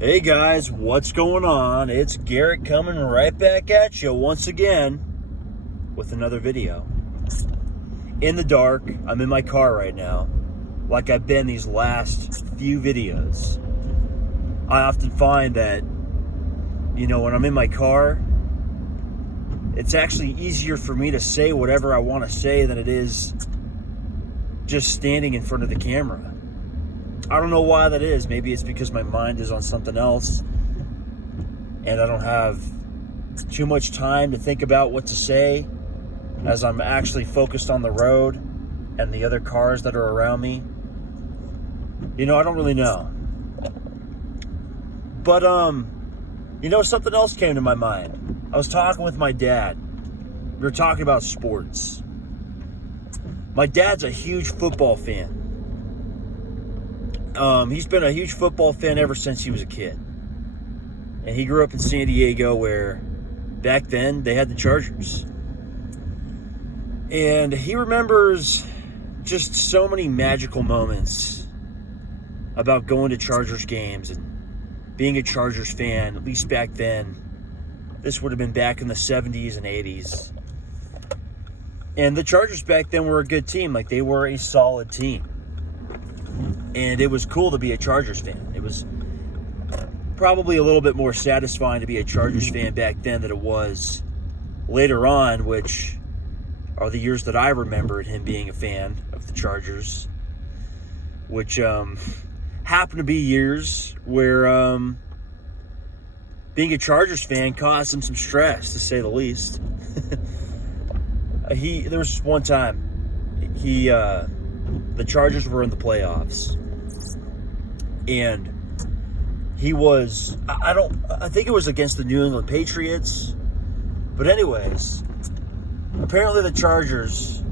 Hey guys, what's going on? It's Garrett coming right back at you once again with another video. In the dark, I'm in my car right now, like I've been these last few videos. I often find that, when I'm in my car, it's actually easier for me to say whatever I want to say than it is just standing in front of the camera. I don't know why that is. Maybe it's because my mind is on something else and I don't have too much time to think about what to say as I'm actually focused on the road and the other cars that are around me. I don't really know. But, something else came to my mind. I was talking with my dad. We were talking about sports. My dad's a huge football fan. He's been a huge football fan ever since he was a kid. And he grew up in San Diego where back then they had the Chargers. And he remembers just so many magical moments about going to Chargers games and being a Chargers fan, at least back then. This would have been back in the 70s and 80s. And the Chargers back then were a good team. Like, they were a solid team. And it was cool to be a Chargers fan. It was probably a little bit more satisfying to be a Chargers fan back then than it was later on, which are the years that I remembered him being a fan of the Chargers, which happened to be years where being a Chargers fan caused him some stress, to say the least. There was one time the Chargers were in the playoffs, and he was, I think it was against the New England Patriots, but anyways, apparently the Chargers,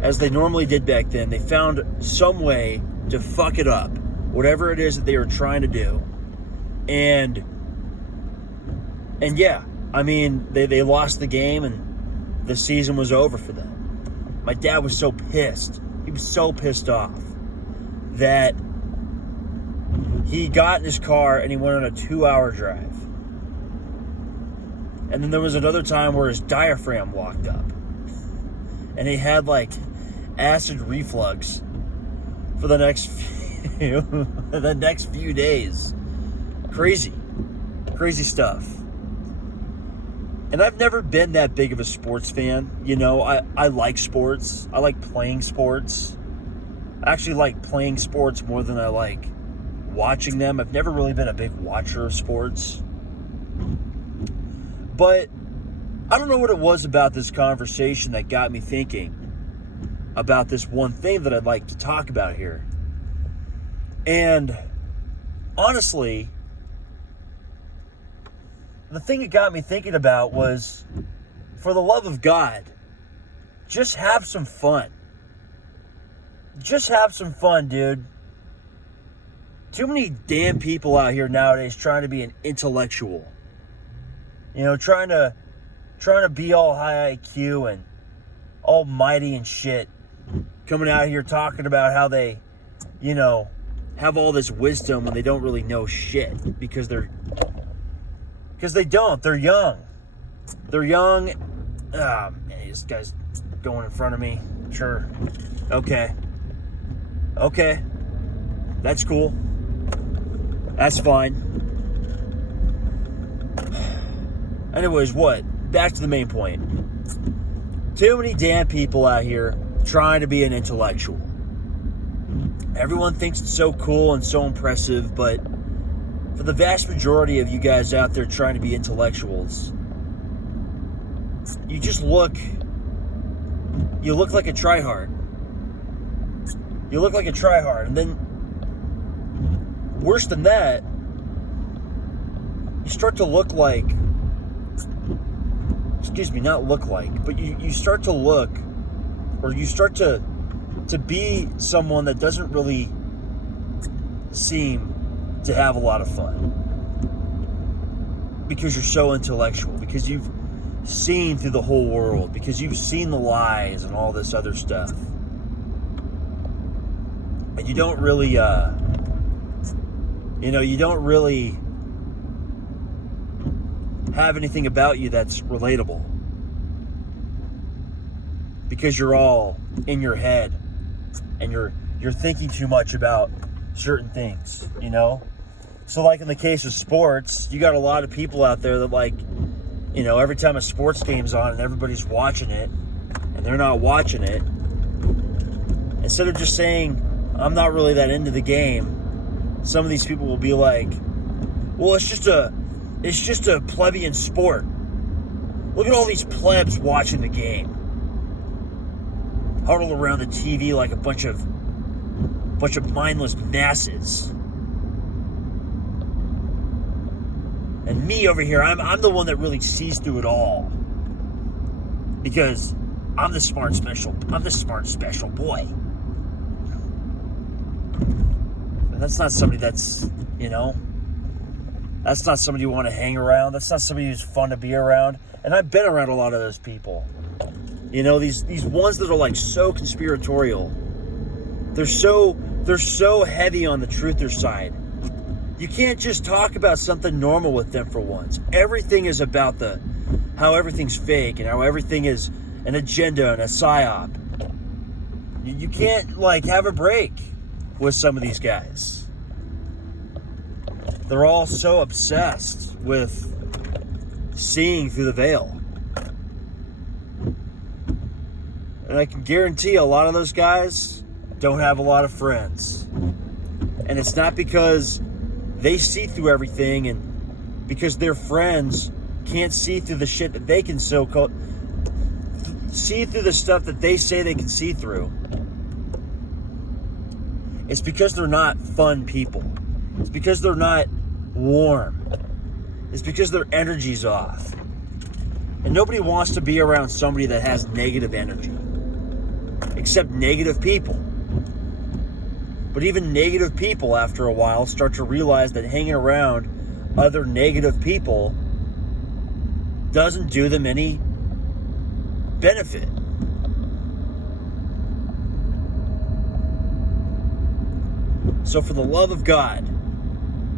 as they normally did back then, they found some way to fuck it up, whatever it is that they were trying to do, and yeah, they lost the game, and the season was over for them. My dad was so pissed. He was so pissed off that he got in his car and he went on a 2-hour drive. And then there was another time where his diaphragm locked up. And he had acid reflux for the next few days. Crazy stuff. And I've never been that big of a sports fan. I like sports. I like playing sports. I actually like playing sports more than I like watching them. I've never really been a big watcher of sports. But I don't know what it was about this conversation that got me thinking about this one thing that I'd like to talk about here. And honestly, the thing it got me thinking about was, for the love of God, just have some fun. Just have some fun, dude. Too many damn people out here nowadays trying to be an intellectual. Trying to be all high IQ and almighty and shit. Coming out here talking about how they, have all this wisdom when they don't really know shit because they don't. They're young. They're young. Ah, man, this guy's going in front of me. Sure. Okay. That's cool. That's fine. Anyways, back to the main point. Too many damn people out here trying to be an intellectual. Everyone thinks it's so cool and so impressive, but for the vast majority of you guys out there trying to be intellectuals, you look like a tryhard. You look like a tryhard. And then, worse than that, you start to look like, not look like, but you start to look, or you start to be someone that doesn't really seem to have a lot of fun, because you're so intellectual, because you've seen through the whole world, because you've seen the lies and all this other stuff, and you don't really You know, you don't really have anything about you that's relatable because you're all in your head and you're thinking too much about certain things, you know? So like in the case of sports, you got a lot of people out there that, like, you know, every time a sports game's on and everybody's watching it and they're not watching it, instead of just saying, I'm not really that into the game, some of these people will be like, well, it's just a plebeian sport. Look at all these plebs watching the game. Huddled around the TV like a bunch of mindless masses. And me over here, I'm the one that really sees through it all. Because I'm the smart special boy. And that's not somebody that's, you know, that's not somebody you want to hang around. That's not somebody who's fun to be around. And I've been around a lot of those people. You know, these ones that are like so conspiratorial. They're so heavy on the truther side. You can't just talk about something normal with them for once. Everything is about how everything's fake and how everything is an agenda and a psyop. You can't, like, have a break with some of these guys. They're all so obsessed with seeing through the veil. And I can guarantee a lot of those guys don't have a lot of friends. And it's not because they see through everything and because their friends can't see through the shit that they can see through the stuff that they say they can see through. It's because they're not fun people. It's because they're not warm. It's because their energy's off. And nobody wants to be around somebody that has negative energy. Except negative people. But even negative people, after a while, start to realize that hanging around other negative people doesn't do them any benefit. So for the love of God,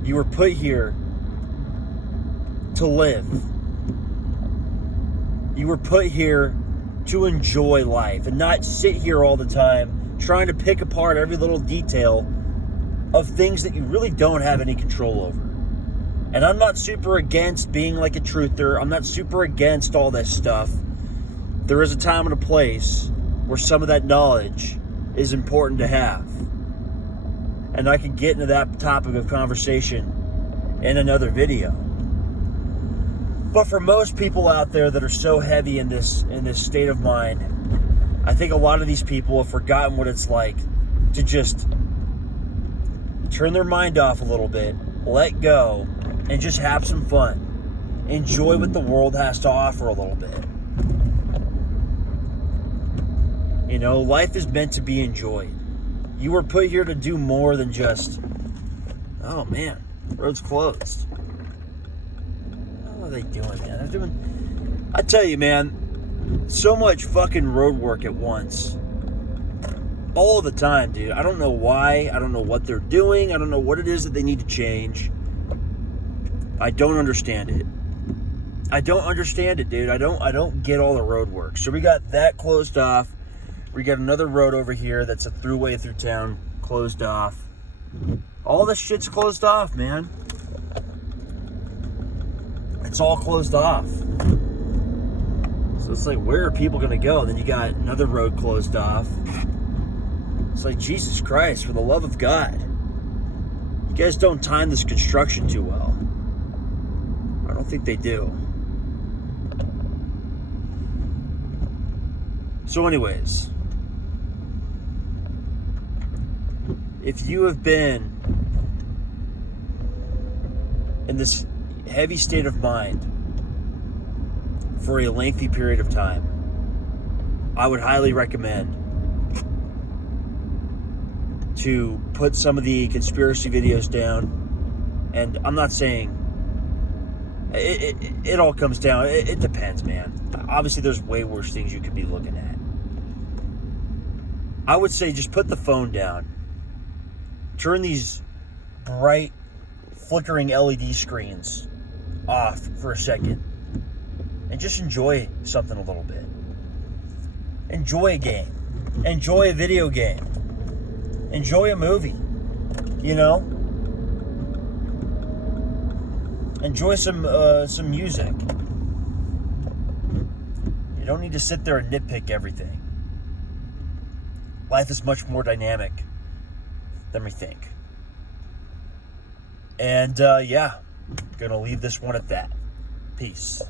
you were put here to live. You were put here to enjoy life and not sit here all the time trying to pick apart every little detail of things that you really don't have any control over. And I'm not super against being like a truther. I'm not super against all this stuff. There is a time and a place where some of that knowledge is important to have. And I can get into that topic of conversation in another video. But for most people out there that are so heavy in this state of mind, I think a lot of these people have forgotten what it's like to just turn their mind off a little bit, let go, and just have some fun. Enjoy what the world has to offer a little bit. You know, life is meant to be enjoyed. You were put here to do more than just, oh man, road's closed. What are they doing, man? I tell you, man, so much fucking road work at once. All the time, dude. I don't know why. I don't know what they're doing. I don't know what it is that they need to change. I don't understand it. I don't understand it, dude. I don't get all the road work. So we got that closed off. We got another road over here that's a throughway through town closed off. All this shit's closed off, man. It's all closed off. So it's like, where are people going to go? Then you got another road closed off. It's like, Jesus Christ, for the love of God. You guys don't time this construction too well. I don't think they do. So anyways, if you have been in this heavy state of mind for a lengthy period of time, I would highly recommend to put some of the conspiracy videos down. And I'm not saying it all comes down, it depends, man. Obviously there's way worse things you could be looking at. I would say just put the phone down. Turn these bright flickering LED screens off for a second and just enjoy something a little bit. Enjoy a game. Enjoy a video game. Enjoy a movie. You know? Enjoy some music. You don't need to sit there and nitpick everything. Life is much more dynamic than we think. And yeah, gonna leave this one at that. Peace.